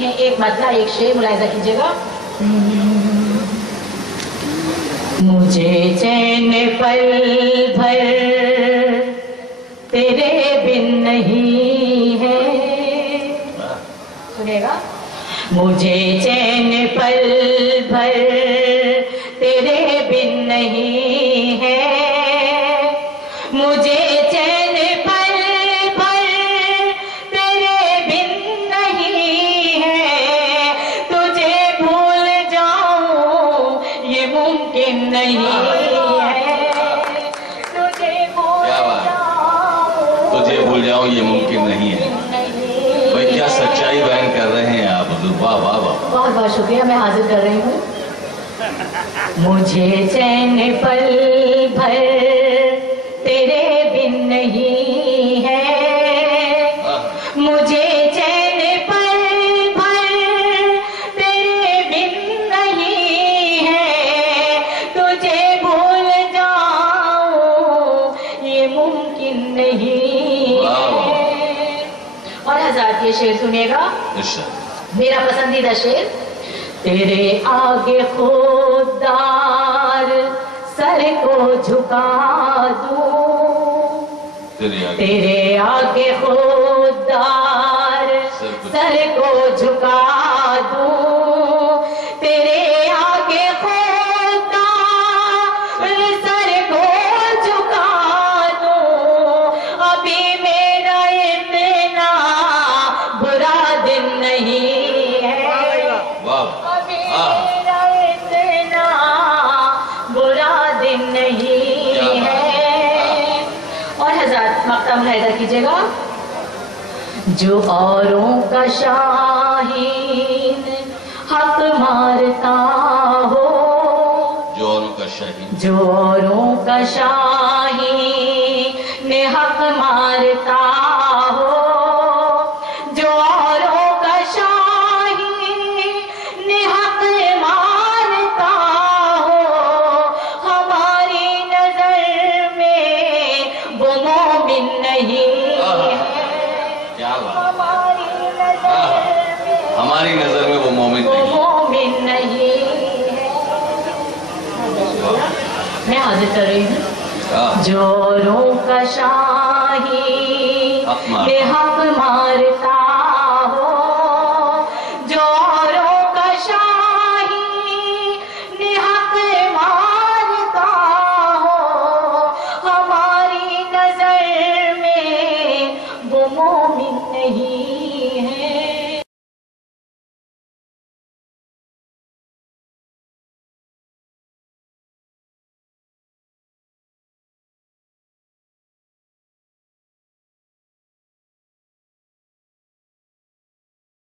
ایک مطلع ایک شعر ملاحظہ کیجیے گا. مجھے چین پل بھر تیرے بن نہیں ہے. سنیے گا. مجھے چین پل بھر تیرے بن نہیں ہے. مجھے چین پل بھر تیرے بن نہیں ہے. تجھے بھول جاؤں یہ ممکن نہیں ہے. تجھے بھول جاؤں یہ ممکن نہیں ہے. بھائی کیا سچائی بیان کر رہے ہیں آپ حضور. واہ واہ واہ. بہت بہت شکریہ. میں حاضر کر رہی ہوں. مجھے چین پل بھر تیرے بن نہیں ہے. مجھے چین پل بھر تیرے بن نہیں ہے. تجھے بھول جاؤں یہ ممکن نہیں ہے. اور حضرات یہ شعر سنیے گا. میرا پسندیدہ شعر. تیرے آگے خوددار سر کو جھکا دوں. تیرے آگے خوددار سر کو جھکا دوں. تیرے آگے خوددار سر کو جھکا دوں. ابھی میرا اتنا برا دن نہیں ہے. ابھی میرا اتنا برا دن نہیں ہے. اور حضرات مقطع ملاحظہ کیجیے گا. جو اوروں کا شاہین حق مارتا ہو. جو اوروں کا شاہین. جو اوروں کا شاہین حق مارتا ہو. جو اوروں کا شاہین حق مارتا ہو. ہماری نظر میں وہ مومن نہیں ہے. ہماری نظر میں وہ مومن نہیں ہے. میں حاضر کر رہی ہوں. جو اوروں کا شاہین حق مارتا ہو. جو اوروں کا شاہین حق مارتا ہو. ہماری نظر میں وہ مومن نہیں ہے.